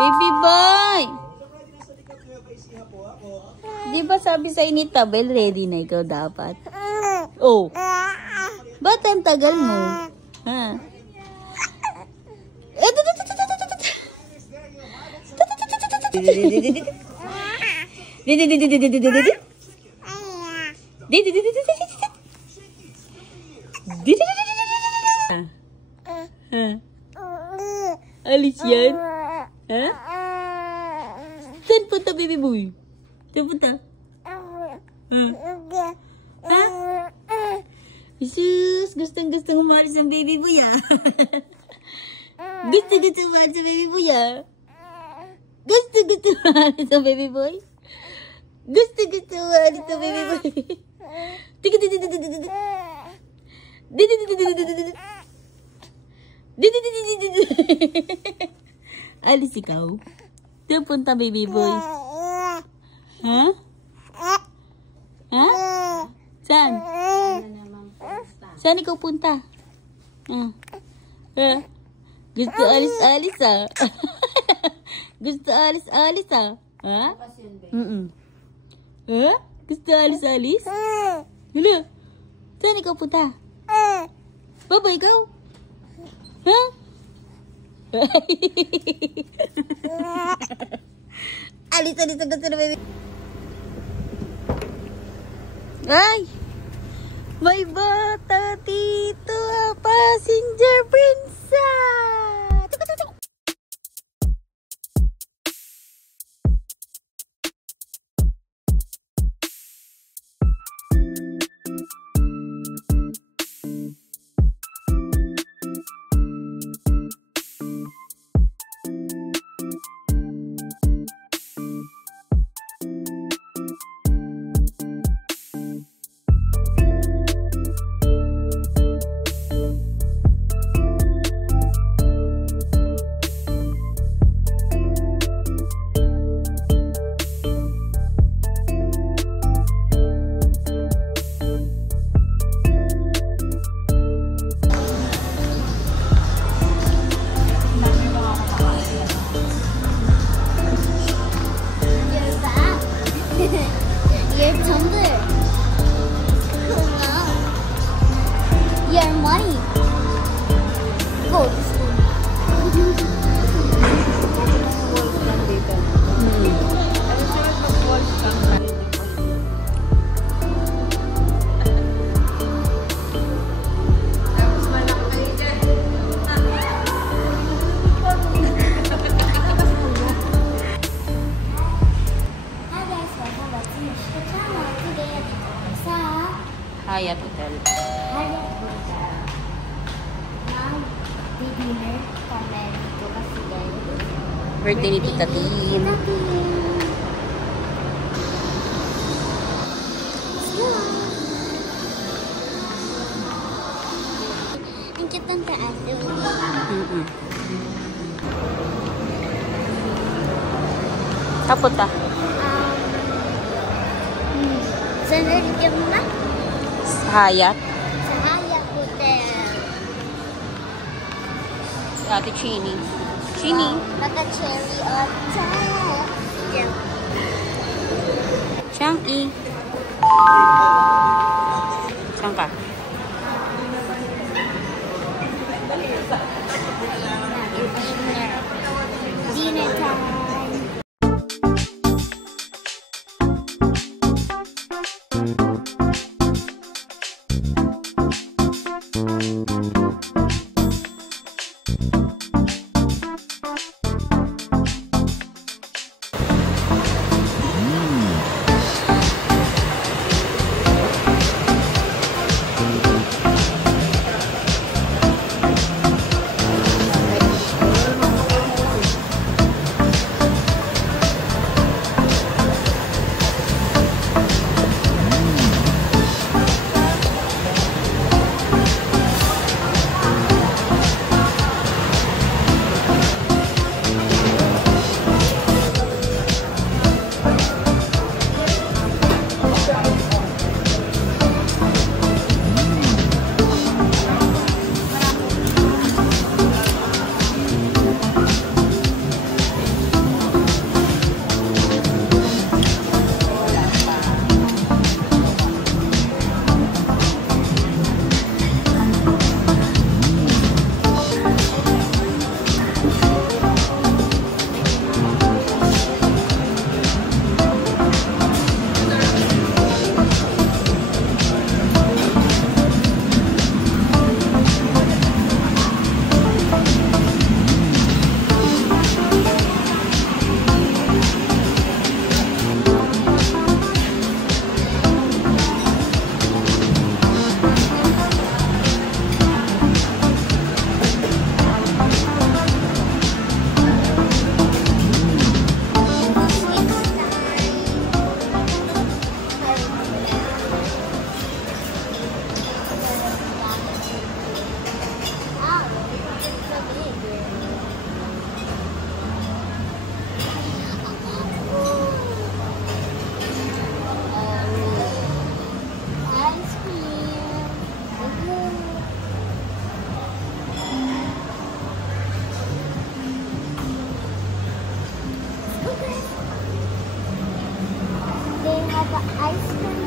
Baby boy! Di ba sabi sa ni Tabel, ready na ikaw dapat? Oh. Ba't ang tagal mo? Ha? Alis yan? Ha? Saan punta, baby boy? Saan punta? Ha? Jesus, gustong-gustong umalis ang baby boy, ah. Gusto-gusto umalis ang baby boy, ah. Gusto-gusto umalis ang baby boy. Gusto-gusto umalis ang baby boy. Alis ikaw? Saan punta, baby boy? Ha? Ha? Saan? Saan ikaw punta? Gusto alis-alis, ah. Gusto alis-alis, ah. Ha? Ha? Gusto alis-alis? Hala? Saan ikaw punta? Baba ikaw? Ha? Alis-alis ang gusto na, baby. Ay! May bata dito, passenger princess! Your tumbler. Cool now. Your money. Go to school. Hyatt Hotel. Dinner kami dito kasi guys. Birthday ni Tita Tin. Ang cute ng taas. Tapos ta? Saan nalagyan mo na? Hyatt. Sa Hyatt Hotel. Si Ate Chini. Chini. Naka-cherry on top. Chang-i. Saan ka? Dinner time. ice cream.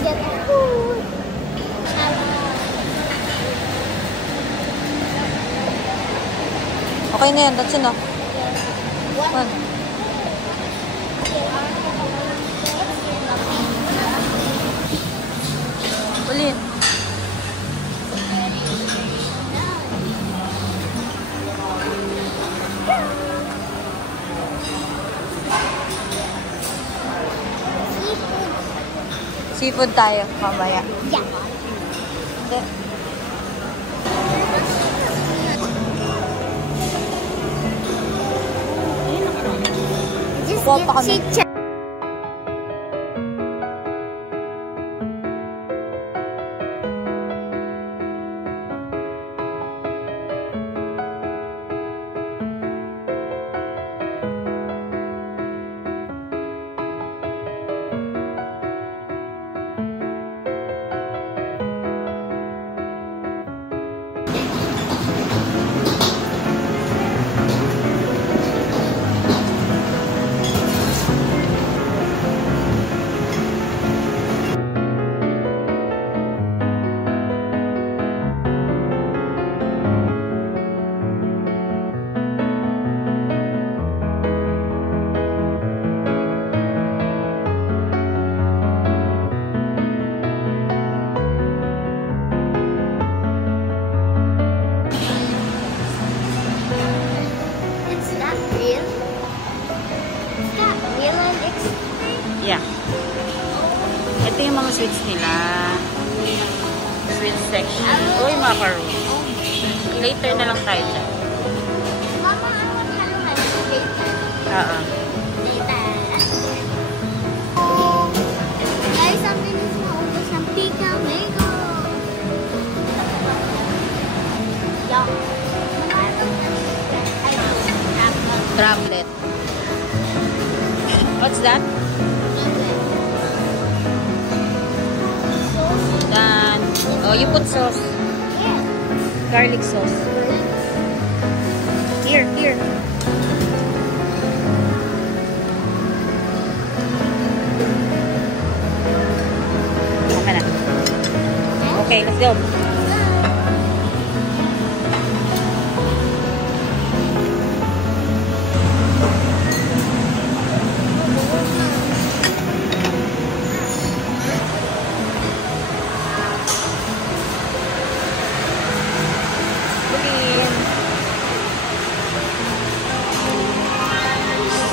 Get food. Okay na yan. That's enough. What? One. Ulit. Seafood tayo, mamaya. Yeah. Hindi. Just Kuha pa kami. get chit-chat. It's not real. It's not real and extreme. Yeah. Ito yung mga sweets nila. Sweet section. Uy, macaron. Later na lang tayo dyan. Mama, I want hello later. Oo. Later. Guys, something is maubos ng pika mango. Yuck. Drumlet. What's that? Then, oh, you put sauce. Garlic sauce. Here, here. Okay na. Okay, let's go.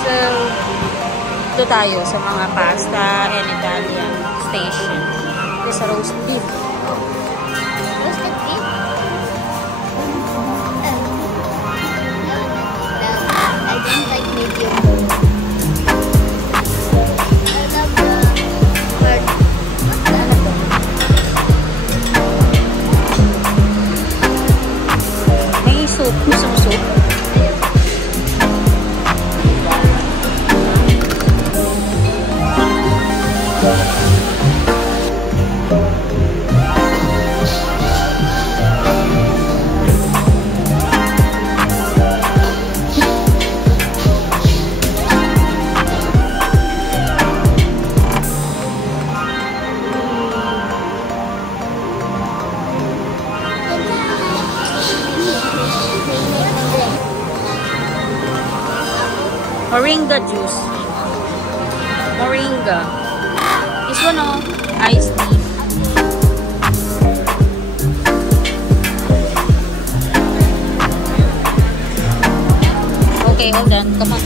So, ito tayo sa mga pasta and Italian station. Ito sa roast beef. Roasted beef? I don't like medium. I love the hard. Ano to? May soup. Gusto mo soup? Moringa juice. Moringa. This one, oh, iced tea. Okay, hold on. Come on.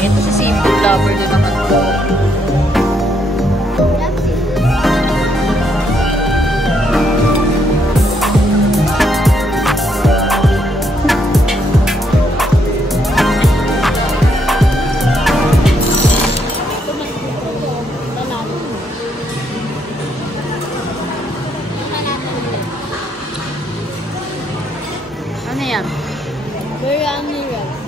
Ito si seafood lover na naman po. Ano yan? Biryani rice.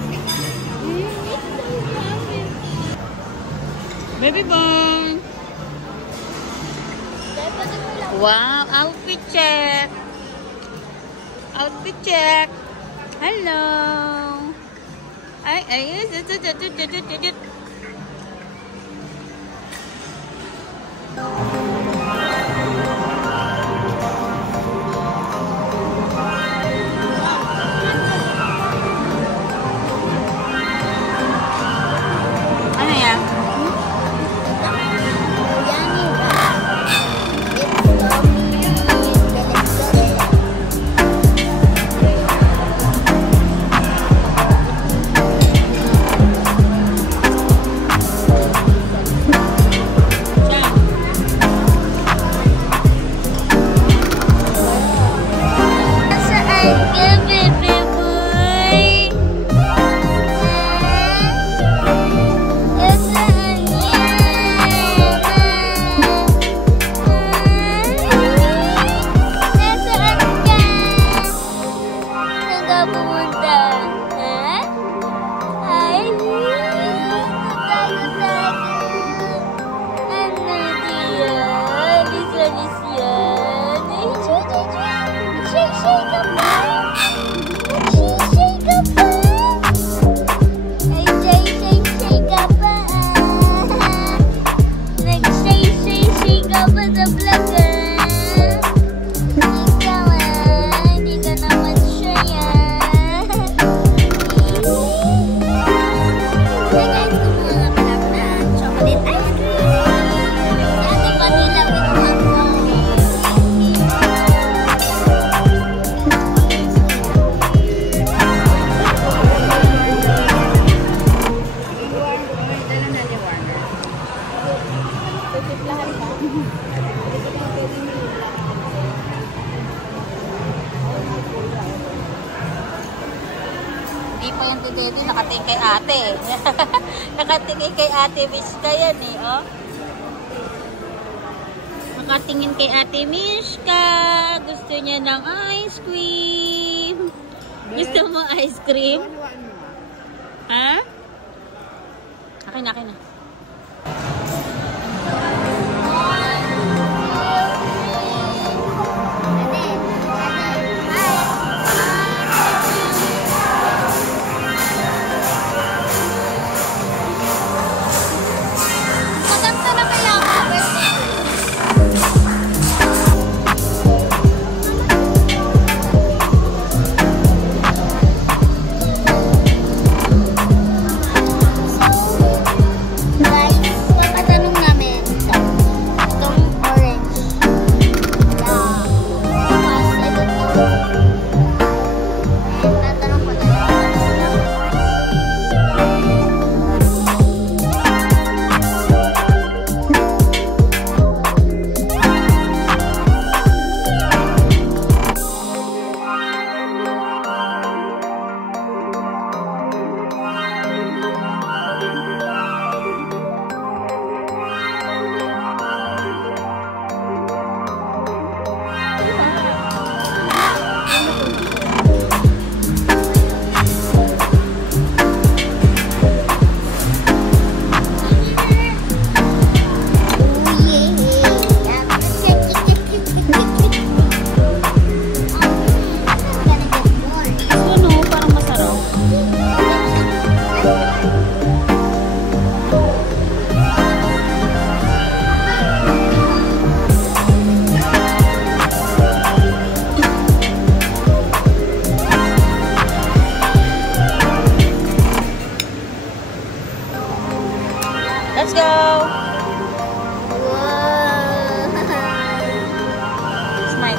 Baby bone! Pwede mo lang Wow, outfit check. Outfit check. Hello. Ay. Ano yan? Hindi pa yan Daddy, nakatingin kay ate. Nakatingin kay ate Mishka yan eh, oh. Nakatingin kay ate Mishka. Gusto niya ng ice cream. Gusto mo ice cream? Ha? Akin na. Let's go! Wow! Smile.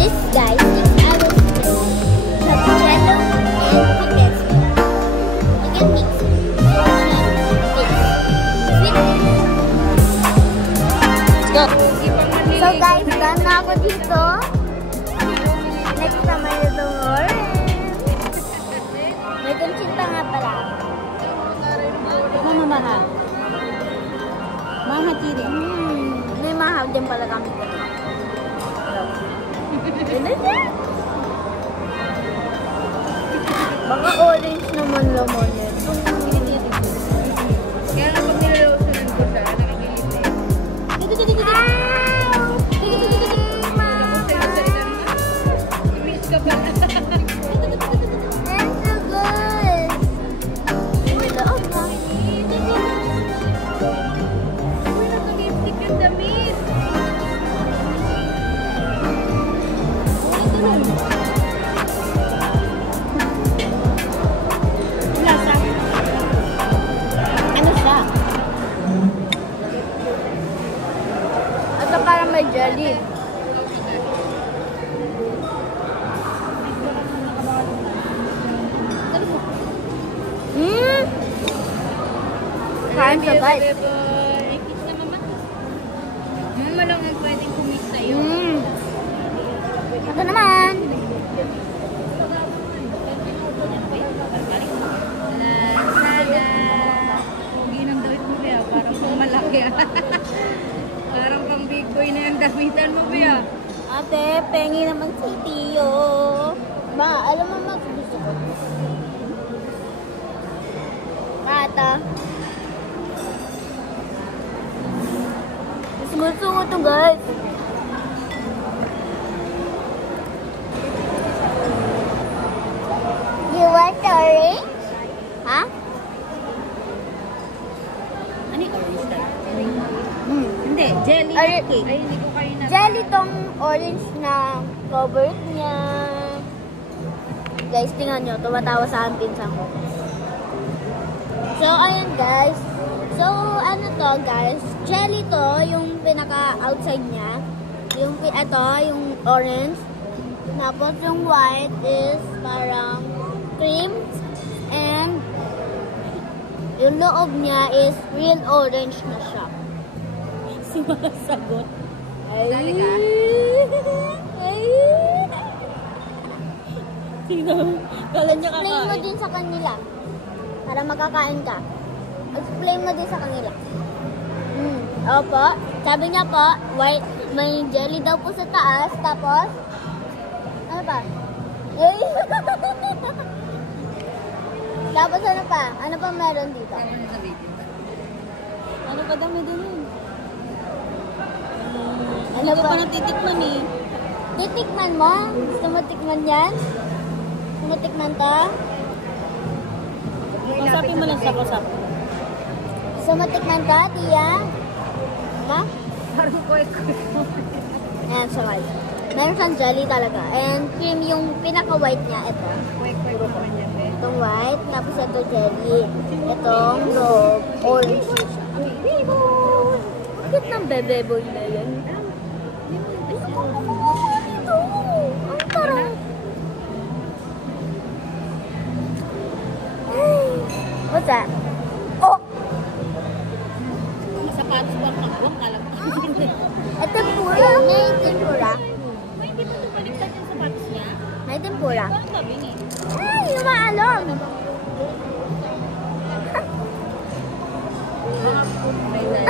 This guy maha. Maha tiri. May mahal din pala kami. Ano siya? Baka orange naman laman nito. Kaya nga pag nilalosunan ko siya, nakikilip eh. Miss ka ba? That's so good. Loob na. Uy, naka-lipstick yung damit. Lasa. Ano siya? Ito parang may jelly. Kain siya, guys. Kiss na mama. Mama lang ang pwedeng kumiss sa'yo. Ito naman. Sana. Pogi ng damit mo, Bea. Parang pang malaki. Parang pang big boy na yung damitan mo, Bea. Ate, pengi naman si Tio. Ma, alam mo mas gusto ko. Tata. Gusto ko to, guys. You want orange? Ha? Ano yung orange type? Hindi, jelly Ay, cake. Ay, hindi ko kayo na... Jelly tong orange na covered niya. Guys, tingnan nyo. Tumatawa sa akin pinsan ko. So, ayun guys. So, ano to guys? Jelly to, yung pinaka-outside niya. Yung, ito, yung orange. Tapos, yung white is parang cream. And, yung loob niya is real orange na siya. Sumasagot. Ay. Dali ka? Ay. Sino? Kala niya Explain mo kakain. din sa kanila. Para makakain ka. Explain mo din sa kanila. Opo. Sabi niya po, white, may jelly daw po sa taas. Tapos, ano pa? Eh. Tapos ano pa? Ano pa meron dito? Ano sa video? Ano pa dami din yun? Ano Ano ka pa? pa natitikman eh? Titikman mo? Gusto mo tikman yan? Gusto mo tikman to? Kasapin mo lang sa kasap. Gusto mo tikman to, Tia? Ma? Parang kwek-kwek. Ayan siya guys. Meron siyang jelly talaga. And cream yung pinaka-white niya. Ito. Kwek-kwek naman yan eh. Itong white. Tapos ito jelly. Itong loob. Orange. Baby boy! Ang cute ng bebe boy na yan. Gusto ko kumuha ito. Ang tarap. What's that? Oh! Sapatos ba ang kakuwang kalam? Ito tempura. May tempura. May hindi pa tumaliktad yung sapatos niya? May tempura. Parang tabing eh. Ay, umaalong. May na.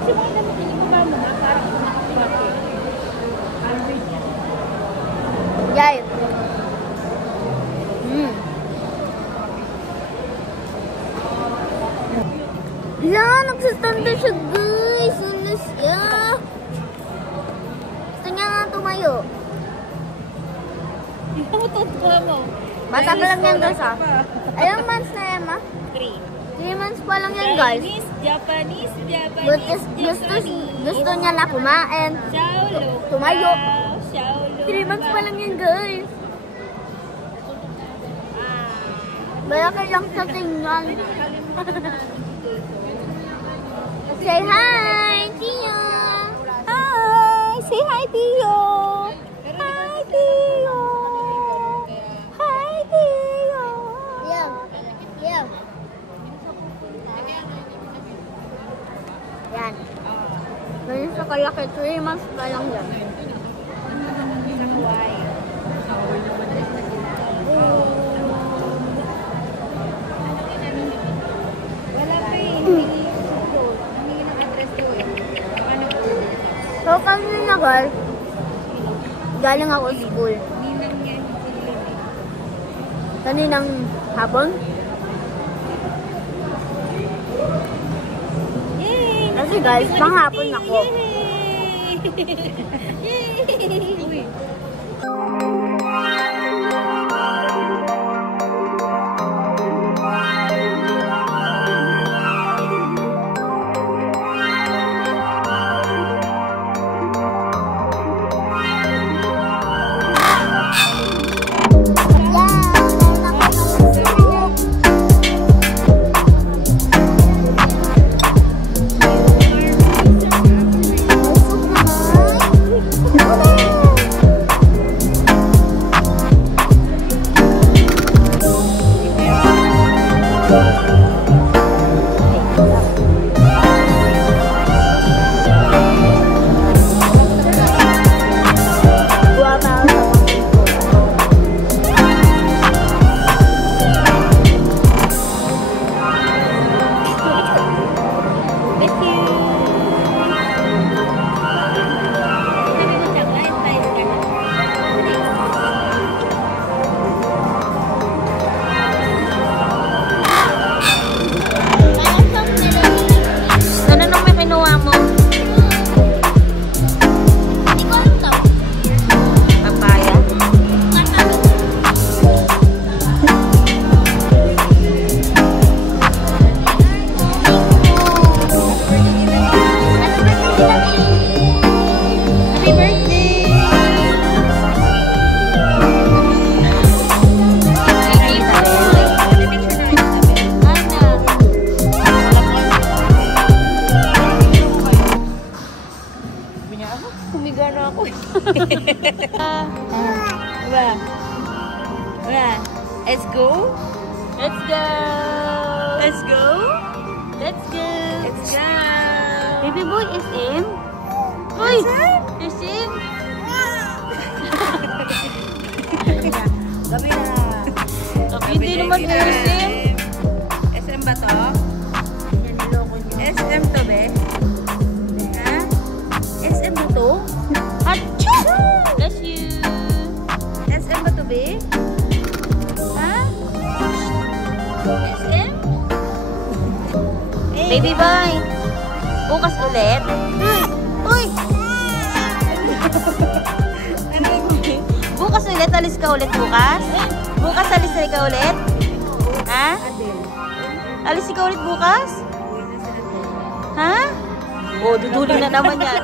Kasi mga damit hindi mo ba mo nga? Parang nakaparte. Average yan. Yay. Yan, nagsistanda siya guys. Ano siya? Gusto niya nga tumayo. Hindi mo tutuwa mo. Bata pa lang yan guys ah. Ilang months na yan ma? 3. 3 months pa lang yan guys. Japanese. Gusto niya na kumain. Shaolo. Tumayo. Shaolo. 3 months pa lang yan guys. Malaki lang sa tingnan. Say hi, Tio. Hi. Say hi, Tio. Hi, Tio. Hi, Tio. Yeah. Yeah. Yan. Ganyan sa kalaki. 3 months pa lang yan. So, kanina guys, galing ako school. Kaninang hapon? Kasi guys, panghapon ako. Let's go. Let's go. Let's go. Let's go. Let's go. Baby boy is in. Uy! Is in. Gabi na. Hindi naman SM. SM ba to? SM to be? Ha? SM ba to? Achoo! Bless you. SM ba to be? SM? Baby boy, bukas ulit. Uy! Bukas ulit, alis ka ulit bukas? Bukas alis ka ulit? Ha? Alis ka ulit bukas? Ha? Oh, duduli na naman yan.